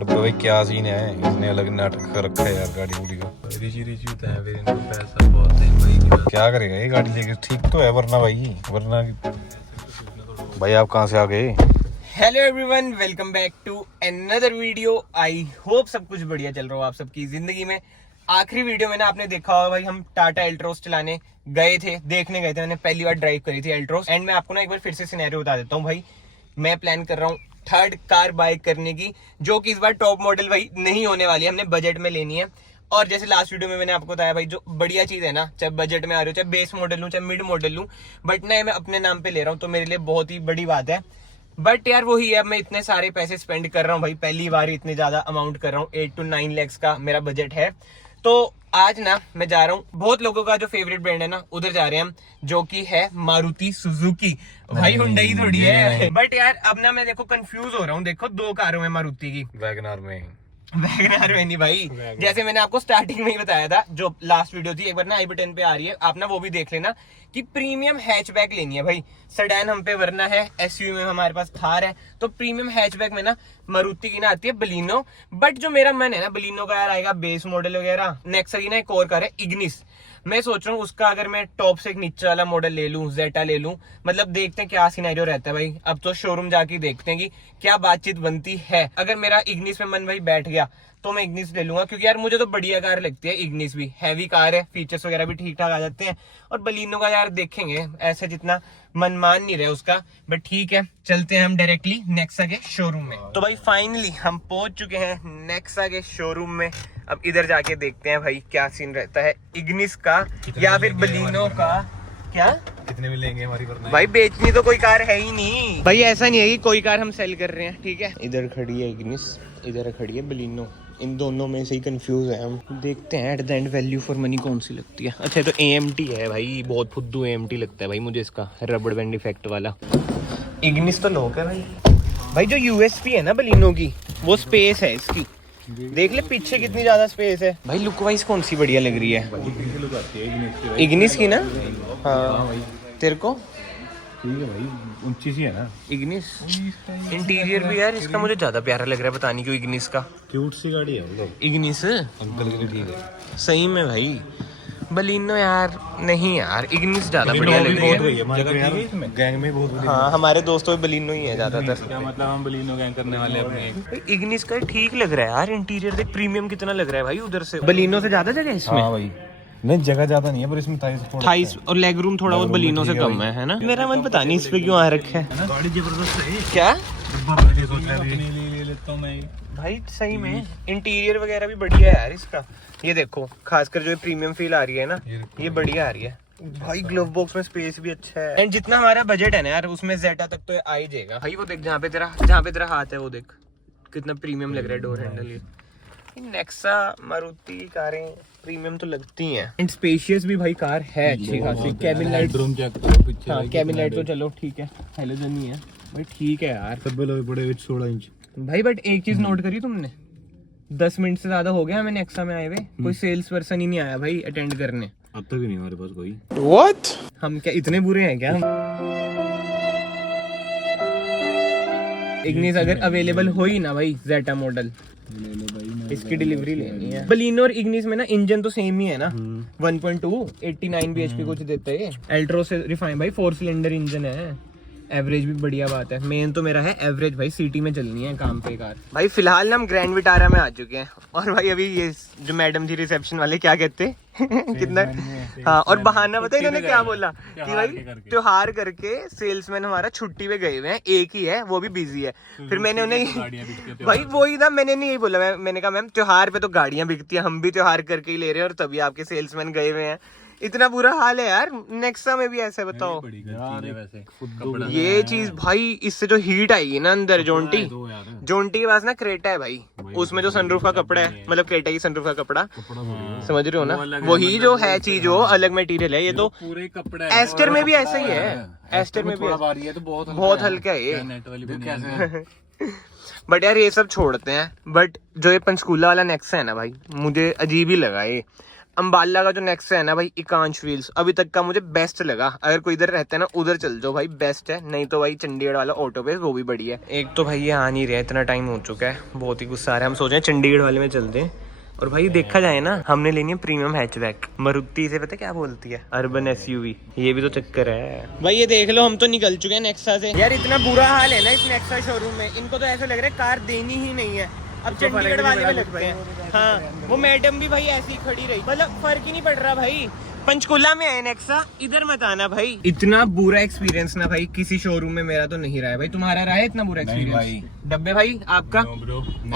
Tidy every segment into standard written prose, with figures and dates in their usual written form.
डब्बे भाई क्या सीन है, इसने अलग नाटक कर रखा है यार गाड़ी उड़ी का। रिची होता है, फिर इनको पैसा बहुत है भाई। क्या करेगा ये गाड़ी लेके, ठीक तो है वरना भाई, वरना भाई आप कहाँ से आ गए। Hello everyone, welcome back to another video. I hope सब कुछ बढ़िया चल रहा हो आप सबकी जिंदगी में। आखिरी वीडियो में ना आपने देखा होगा भाई, हम टाटा एल्ट्रोस चलाने गए थे, देखने गए थे। मैंने पहली बार ड्राइव करी थी एल्ट्रोस। एंड मैं आपको ना एक बार फिर से सिनेरियो बता देता हूँ भाई। मैं प्लान कर रहा हूँ थर्ड कार बाय करने की, जो कि इस बार टॉप मॉडल भाई नहीं होने वाली है, हमने बजट में लेनी है। और जैसे लास्ट वीडियो में मैंने आपको बताया भाई, जो बढ़िया चीज है ना, चाहे बजट में आ रही हो, चाहे बेस मॉडल लूं, चाहे मिड मॉडल लूं, बट ना मैं अपने नाम पे ले रहा हूँ, तो मेरे लिए बहुत ही बड़ी बात है। बट यार वही है, मैं इतने सारे पैसे स्पेंड कर रहा हूँ भाई, पहली बार इतने ज्यादा अमाउंट कर रहा हूँ। 8 to 9 lakhs का मेरा बजट है। तो आज ना मैं जा रहा हूँ, बहुत लोगों का जो फेवरेट ब्रांड है ना, उधर जा रहे हैं हम, जो कि है मारुति सुजुकी। भाई हुंडई थोड़ी है। बट यार अब ना मैं देखो कंफ्यूज हो रहा हूँ। देखो दो कारों में मारुति की, वैगनार में नहीं भाई, जैसे मैंने आपको स्टार्टिंग में ही बताया था, जो लास्ट वीडियो थी, एक बार ना आई बटन पे आ रही है, आप ना वो भी देख लेना, कि प्रीमियम हैचबैक लेनी है भाई। सेडान हम पे वरना है, एसयूवी में हमारे पास थार है, तो प्रीमियम हैचबैक में ना मारुति की ना आती है बलिनो। बट जो मेरा मन है ना, बलिनो का यार आएगा बेस मॉडल वगैरह। नेक्सा की ना एक और कार है इग्निस, मैं सोच रहा हूँ उसका अगर मैं टॉप से एक नीचे वाला मॉडल ले लूं, जेटा ले लूं। मतलब देखते हैं क्या सिनेरियो रहता है भाई। अब तो शोरूम जाके देखते हैं कि क्या बातचीत बनती है। अगर मेरा इग्निस में मन भाई बैठ गया तो मैं इग्निस ले लूंगा, क्योंकि यार मुझे तो बढ़िया कार लगती है इग्निस भी। हैवी कार है, फीचर्स वगैरह भी ठीक ठाक आ जाते हैं। और बलिनो का यार देखेंगे, ऐसे जितना मन मान नहीं रहे उसका, बट ठीक है, चलते हैं हम डायरेक्टली नेक्सा के शोरूम में। तो भाई फाइनली हम पहुंच चुके हैं नेक्सा के शोरूम में। अब इधर जाके देखते हैं भाई क्या सीन रहता है, इग्निस का या फिर बलिनो का। क्या कितने में लेंगे हमारी वरना भाई, बेचनी तो कोई कार है ही नहीं भाई। ऐसा नहीं है कि कोई कार हम सेल कर रहे हैं, ठीक है। इधर खड़ी है इग्निस, इधर खड़ी है बलिनो। इन दोनों में से ही कंफ्यूज है हम। देखते हैं at the end value for money कौन सी लगती है। अच्छा तो AMT है भाई, बहुत फुद्दू AMT लगता है भाई मुझे इसका, रबड़ बैंड इफेक्ट वाला। इग्निस तो लोक है भाई। भाई जो USP है ना बलिनो की, वो स्पेस है इसकी। देख ले पीछे कितनी ज्यादा स्पेस है भाई। लुक वाइज कौन सी बढ़िया लग रही है, इग्निस की ना। हाँ तेरे को ठीक है भाई, ऊंची सी है ना इग्निस। इंटीरियर भी यार इसका मुझे ज्यादा प्यारा लग रहा है, पता नहीं क्यों इग्निस का। क्यूट सी गाड़ी है मतलब, इग्निस अंकल के लिए ठीक है सही में भाई। बलिनो यार नहीं यार, इग्निस ज्यादा बढ़िया लग रही है। गैंग में बहुत हाँ हमारे दोस्तों में बलिनो ही है ज्यादातर। क्या मतलब हम बलिनो गैंग करने वाले अपने। इग्निस का ठीक लग रहा है यार, इंटीरियर देख प्रीमियम कितना लग रहा है भाई उधर से। बलिनो से ज्यादा जगह है इसमें। हाँ भाई, नहीं जगह ज्यादा नहीं है, पर इसमें थाइस और लेग रूम थोड़ा बहुत बलिनो से कम है ना। मेरा मन पता नहीं इस पे क्यों आ रखा है। गाड़ी जबरदस्त है क्या ले लेता हूँ मैं भाई, सही में इंटीरियर वगैरह भी बढ़िया है यार इसका। ये देखो खासकर जो प्रीमियम फील आ रही है ना, ये बढ़िया आ रही है भाई। ग्लव बॉक्स में स्पेस भी अच्छा है। एंड जितना हमारा बजट है ना यार, उसमें जेटा तक तो आ ही जाएगा भाई। वो देख जहाँ पे तेरा हाथ है, वो देख कितना प्रीमियम लग रहा है डोर हैंडल। ये नेक्सा मारुति की कारें प्रीमियम तो लगती हैं। एंड स्पेशियस भी भाई कार है अच्छी खासी। कैबिन लाइट, रूम चेक करो पीछे। हाँ कैबिन लाइट तो चलो ठीक है, हेलोजन ही है भाई, ठीक है यार। बड़े 16 इंच भाई बट एक चीज नोट करी तुमने, 10 मिनट से ज्यादा हो गया हमें नेक्सा में आए हुए, कोई सेल्स पर्सन ही नहीं आया भाई अटेंड करने। अब तक नहीं हमारे पास कोई। What? हम क्या इतने बुरे हैं क्या? इग्निस अगर अवेलेबल हो ही ना भाई, जेटा मॉडल ले लो भाई, इसकी डिलीवरी लेनी है। बलिनो और इग्निस में ना इंजन तो सेम ही है ना, 1.2 89 bhp कुछ देता है। एल्ट्रो से रिफाइन भाई 4 सिलेंडर इंजन है। एवरेज भी बढ़िया बात है। मेन तो मेरा है एवरेज भाई, सिटी में चलनी है काम पे कार। भाई फिलहाल ना हम ग्रैंड विटारा में आ चुके हैं। और भाई अभी ये जो मैडम थी रिसेप्शन वाले, क्या कहते कितना, हाँ, और बहाना पता है इन्होंने क्या बोला कि भाई त्योहार करके सेल्समैन हमारा छुट्टी पे गए हुए हैं, एक ही है वो भी बिजी है। फिर मैंने उन्हें भाई वही ना, मैंने नहीं यही बोला, मैंने कहा मैम त्योहार पे तो गाड़ियां बिकती है, हम भी त्योहार करके ही ले रहे हैं, और तभी आपके सेल्समैन गए हुए हैं। इतना बुरा हाल है यार। नेक्सा में भी ऐसे बताओ वैसे ये चीज भाई, इससे जो हीट आएगी ना अंदर, जोंटी के पास ना क्रेटा है भाई, उसमें जो सनरूफ का कपड़ा है, मतलब क्रेटा की सनरूफ का कपड़ा, समझ रहे हो ना, वही जो है चीज, वो अलग मटेरियल है। ये तो पूरे कपड़ा एस्टर में भी ऐसा ही है, एस्टर में भी तो बहुत हल्का है ये। नेट वाली कैसे बट यार ये सब छोड़ते हैं। बट जो ये पंचकूला वाला नेक्सा है ना भाई, मुझे अजीब ही लगा ये। अंबाला का जो नेक्स्ट है ना भाई इकांश व्हील्स, अभी तक का मुझे बेस्ट लगा। अगर कोई इधर रहता है ना उधर चल जाओ भाई, बेस्ट है। नहीं तो भाई चंडीगढ़ वाला ऑटो पे वो भी बढ़िया है। एक तो भाई ये आ नहीं रहा, इतना टाइम हो चुका है, बहुत ही गुस्सा आ रहा है। हम सोच रहे हैं चंडीगढ़ वाले में चलते हैं। और भाई देखा जाए ना, हमने लेनी है प्रीमियम हैचबैक। मारुति से पता क्या बोलती है, अर्बन एसयूवी। ये भी तो चक्कर है भाई। ये देख लो, हम तो निकल चुके हैं नेक्सा से। यार इतना बुरा हाल है ना इस नेक्सा शोरूम में, इनको तो ऐसा लग रहा है कार देनी ही नहीं है। अब चंडीगढ़ वाले में लगते हैं। हाँ, वो मैडम भी भाई ऐसी खड़ी रही, मतलब फर्क ही नहीं पड़ रहा भाई। पंचकुला में है नेक्सा, इधर मत आना भाई। इतना बुरा एक्सपीरियंस ना भाई किसी शोरूम में मेरा तो नहीं रहा है भाई। तुम्हारा रहा है इतना बुरा एक्सपीरियंस? डब्बे भाई आपका?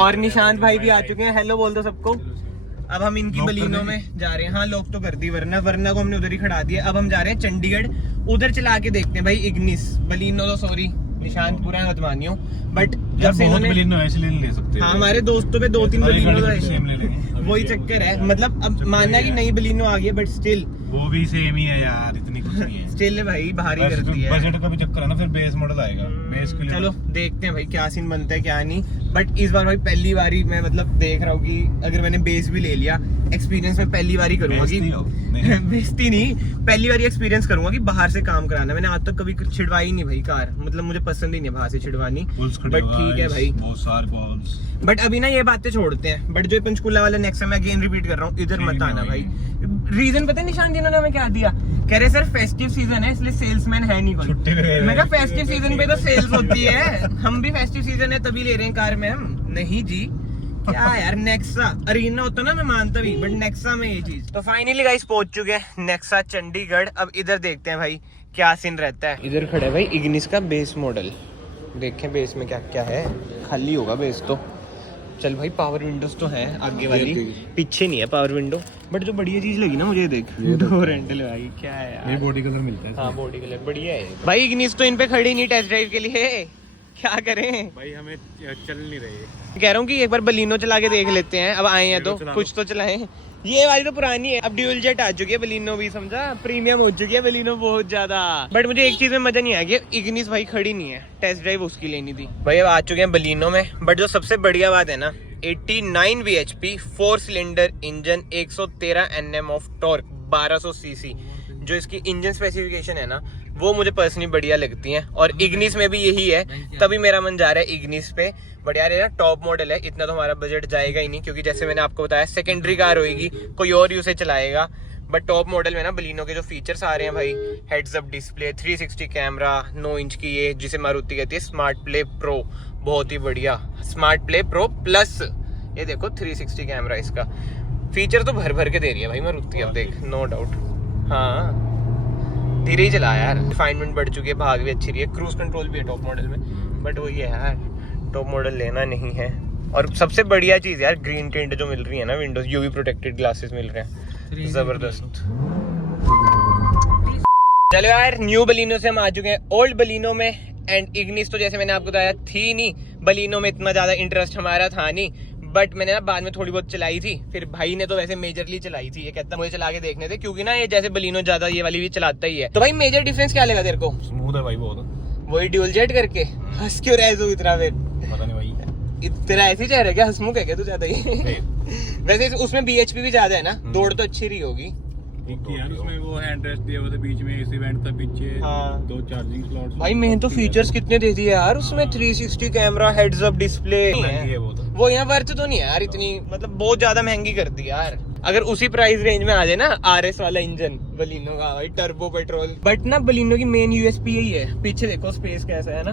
और निशांत भाई भी आ चुके हैं, हेलो बोल दो सबको। अब हम इनकी बलिनो में जा रहे हैं। हाँ लोग तो कर दी, वरना को हमने उधर ही खड़ा दिया। अब हम जा रहे हैं चंडीगढ़, उधर चला के देखते हैं भाई इग्निस। बलिनो तो सॉरी निशांत पूरा मत मानियो, बट जब से इन्होंने ले सकते हैं। हाँ, हमारे दोस्तों पे 2-3 बलिनो है, वही चक्कर है। मतलब अब मानना कि नई बलिनो आ गई है, बट स्टिल वो भी सेम ही है यार, इतनी कुछ नहीं है। स्टिल भाई भारी करती है। बजट का भी चक्कर है ना, फिर बेस मॉडल आएगा बेस के लिए। चलो देखते हैं भाई क्या सीन बनता है क्या नहीं। बट इस बार भाई पहली बारी मैं मतलब देख रहा हूँ कि अगर मैंने बेस भी ले लिया, एक्सपीरियंस में पहली बारी करूंगा कि बेइज्जती नहीं, पहली बारी एक्सपीरियंस करूंगा कि बाहर से काम कराना। मैंने आज तक कभी छिड़वाई नहीं भाई कार, मतलब मुझे पसंद ही नहीं बाहर से छिड़वानी। बट ठीक है भाई, बहुत सारे बॉल्स। बट अभी ना ये बातें छोड़ते हैं। बट जो पंचकुला वाला नेक्स्ट मैं अगेन रिपीट कर रहा हूँ, इधर मत आना भाई। रीजन पता है निशान जी ने हमें क्या दिया? कह रहे सर फेस्टिव सीजन है इसलिए सेल्समैन है नहीं कोई। मैं कहा फेस्टिव सीजन पे तो सेल्स होती है, हम भी फेस्टिव सीजन है तभी ले रहे हैं कार में हम। नहीं जी, क्या यार नेक्सा अरीना होता ना मैं मानता भी, बट नेक्सा में ये चीज। तो फाइनली गाइस पहुंच चुके हैं नेक्सा चंडीगढ़। अब इधर देखते हैं भाई क्या सीन रहता है। इधर खड़ा है भाई इग्निस का बेस मॉडल, देखें बेस में क्या क्या है। खाली होगा बेस तो। चल भाई पावर विंडोज तो है आगे वाली, पीछे नहीं है पावर विंडो। बट जो बढ़िया चीज लगी ना मुझे, देख डोर हैंडल भाई, क्या है यार, ये बॉडी कलर मिलता है। हाँ बॉडी कलर बढ़िया है भाई। इग्निस तो इन पे खड़ी नहीं टेस्ट ड्राइव के लिए, क्या करें भाई, हमें चल नहीं रही। कह रहा हूँ कि एक बार बलिनो चला के देख लेते हैं। अब आए हैं तो कुछ तो चलाएं। ये वाली तो पुरानी है, अब ड्यूल जेट आ चुकी है बलिनो भी, समझा प्रीमियम हो चुकी है बलिनो बहुत ज्यादा। बट मुझे एक चीज में मजा नहीं आया कि इग्निस भाई खड़ी नहीं है, टेस्ट ड्राइव उसकी लेनी थी भाई। अब आ चुके हैं बलिनो में। बट जो सबसे बढ़िया बात है ना, 89 VHP 4 cylinder engine, 113 Nm of torque, 1200 cc। जो इसकी इंजन स्पेसिफिकेशन है ना वो मुझे पर्सनली बढ़िया लगती है। और इग्निस में भी यही है, तभी मेरा मन जा रहा है इग्निस पे। बट यार ये ना टॉप मॉडल है, इतना तो हमारा बजट जाएगा ही नहीं, क्योंकि जैसे मैंने आपको बताया सेकेंडरी कार होगी, कोई और ही उसे चलाएगा। बट टॉप मॉडल में ना बलिनो के जो फीचर्स आ रहे हैं भाई, heads up display, 360 camera, 9 inch की ये जिसे मारुति कहती है स्मार्ट प्ले प्रो, बहुत ही बढ़िया स्मार्ट प्ले प्रो प्लस। ये देखो 360 कैमरा, इसका फीचर तो भर भर के दे रही है भाई मारुति। अब देख नो डाउट, हाँ धीरे ही चला यार। रिफाइनमेंट बढ़ चुकी है, भाग भी अच्छी रही है, क्रूज कंट्रोल भी है टॉप मॉडल में। बट वही है यार, टॉप मॉडल लेना नहीं है। और सबसे बढ़िया चीज यार ग्रीन टिंट जो मिल रही है ना, विंडोज यूवी प्रोटेक्टेड ग्लासेस मिल रहे हैं, जबरदस्त। चलो यार न्यू बलिनो से हम आ चुके हैं ओल्ड बलिनो में। एंड इग्निस तो जैसे मैंने आपको बताया थी नहीं, बलिनो में इतना ज्यादा इंटरेस्ट हमारा था नहीं। बट मैंने ना बाद में थोड़ी बहुत चलाई थी, फिर भाई ने तो वैसे मेजरली चलाई थी। ये कहता मुझे चला के देखने थे, क्योंकि ना ये जैसे बलिनो ज्यादा ये वाली भी चलाता ही है। तो भाई मेजर डिफरेंस क्या लगा तेरे को? स्मूथ है भाई बहुत। वही ड्यूल जेट करके हंस क्यों रहे तू इतना? फिर पता नहीं भाई, तेरा ऐसे चेहरा क्या, हंसमुख है क्या तू ज्यादा ही? वैसे उसमें BHP भी ज्यादा है ना, दौड़ तो अच्छी रही होगी यार। उसमें वो हैंड रेस्ट दिया हुआ था बीच में, इस इवेंट था पीछे। हाँ। 2 चार्जिंग स्लॉट्स भाई। मैंने तो फीचर्स कितने दे दिए यार उसमें, 360 कैमरा, हेड्स अप डिस्प्ले। वो यहाँ वर्थ तो नहीं है यार इतनी, मतलब बहुत ज्यादा महंगी कर दी यार। अगर उसी प्राइस रेंज में आ जाए ना RS वाला इंजन बलिनो का भाई, टर्बो पेट्रोल। बट ना बलिनो की मेन USP यही है, पीछे देखो स्पेस कैसा है ना,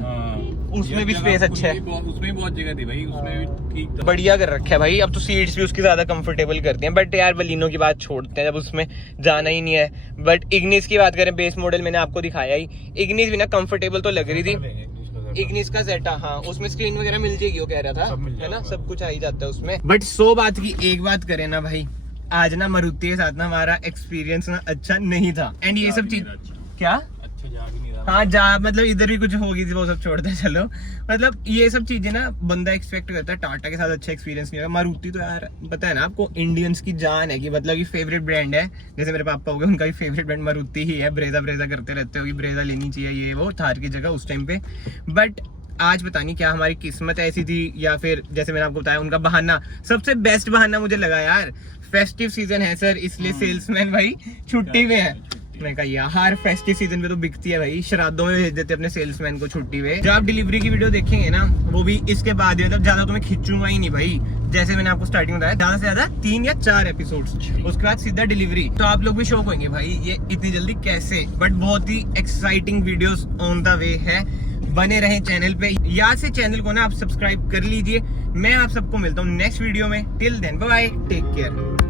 उसमें भी स्पेस अच्छा है। उसमें भी बहुत जगह थी भाई, उसमें भी ठीक था, बढ़िया कर रखा है भाई। अब तो सीट्स भी उसकी ज्यादा कंफर्टेबल करती हैं। बट यार बलिनो की बात छोड़ते हैं, जब उसमें जाना ही नहीं है। बट इग्निस की बात करें, बेस मॉडल मैंने आपको दिखाया ही, इग्निस भी ना कंफर्टेबल तो लग रही थी। इग्निस का जेटा, हाँ उसमें स्क्रीन वगैरह मिल जाएगी, वो कह रहा था है ना, सब कुछ आ ही जाता है उसमें। बट 100 बात की एक बात करें ना भाई, आज ना मारुति के साथ ना हमारा एक्सपीरियंस ना अच्छा नहीं था। एंड ये सब चीज क्या अच्छा जा भी नहीं रहा। हाँ जा मतलब इधर भी कुछ होगी थी, वो सब छोड़ते हैं चलो। मतलब ये सब चीजें ना बंदा एक्सपेक्ट करता है, टाटा के साथ अच्छा एक्सपीरियंस नहीं होगा। मारुति तो यार पता है ना आपको, इंडियंस की जान है, कि मतलब की फेवरेट ब्रांड है। जैसे मेरे पापा हो गए, उनका भी फेवरेट ब्रांड मारुति ही है। ब्रेजा करते रहते हो कि ब्रेजा लेनी चाहिए ये वो, थार की जगह उस टाइम पे। बट आज पता नहीं क्या हमारी किस्मत ऐसी थी, या फिर जैसे मैंने आपको बताया उनका बहाना, सबसे बेस्ट बहाना मुझे लगा यार, फेस्टिव सीजन है सर, इसलिए सेल्समैन भाई छुट्टी में है। मैं कहा यार फेस्टिव सीजन में तो बिकती है भाई, श्राद्धों में भेज देते अपने सेल्समैन को छुट्टी में। जब आप डिलीवरी की वीडियो देखेंगे ना, वो भी इसके बाद ही, मतलब ज्यादा तुम्हें खिंचूंगा ही नहीं भाई। जैसे मैंने आपको स्टार्टिंग में बताया, ज्यादा से ज्यादा 3 या 4 एपिसोड्स, उसके बाद सीधा डिलीवरी। तो आप लोग भी शौक होंगे भाई ये इतनी जल्दी कैसे, बट बहुत ही exciting videos on the way है। बने रहें चैनल पे, याद से चैनल को ना आप सब्सक्राइब कर लीजिए। मैं आप सबको मिलता हूँ नेक्स्ट वीडियो में। Till then bye, take care.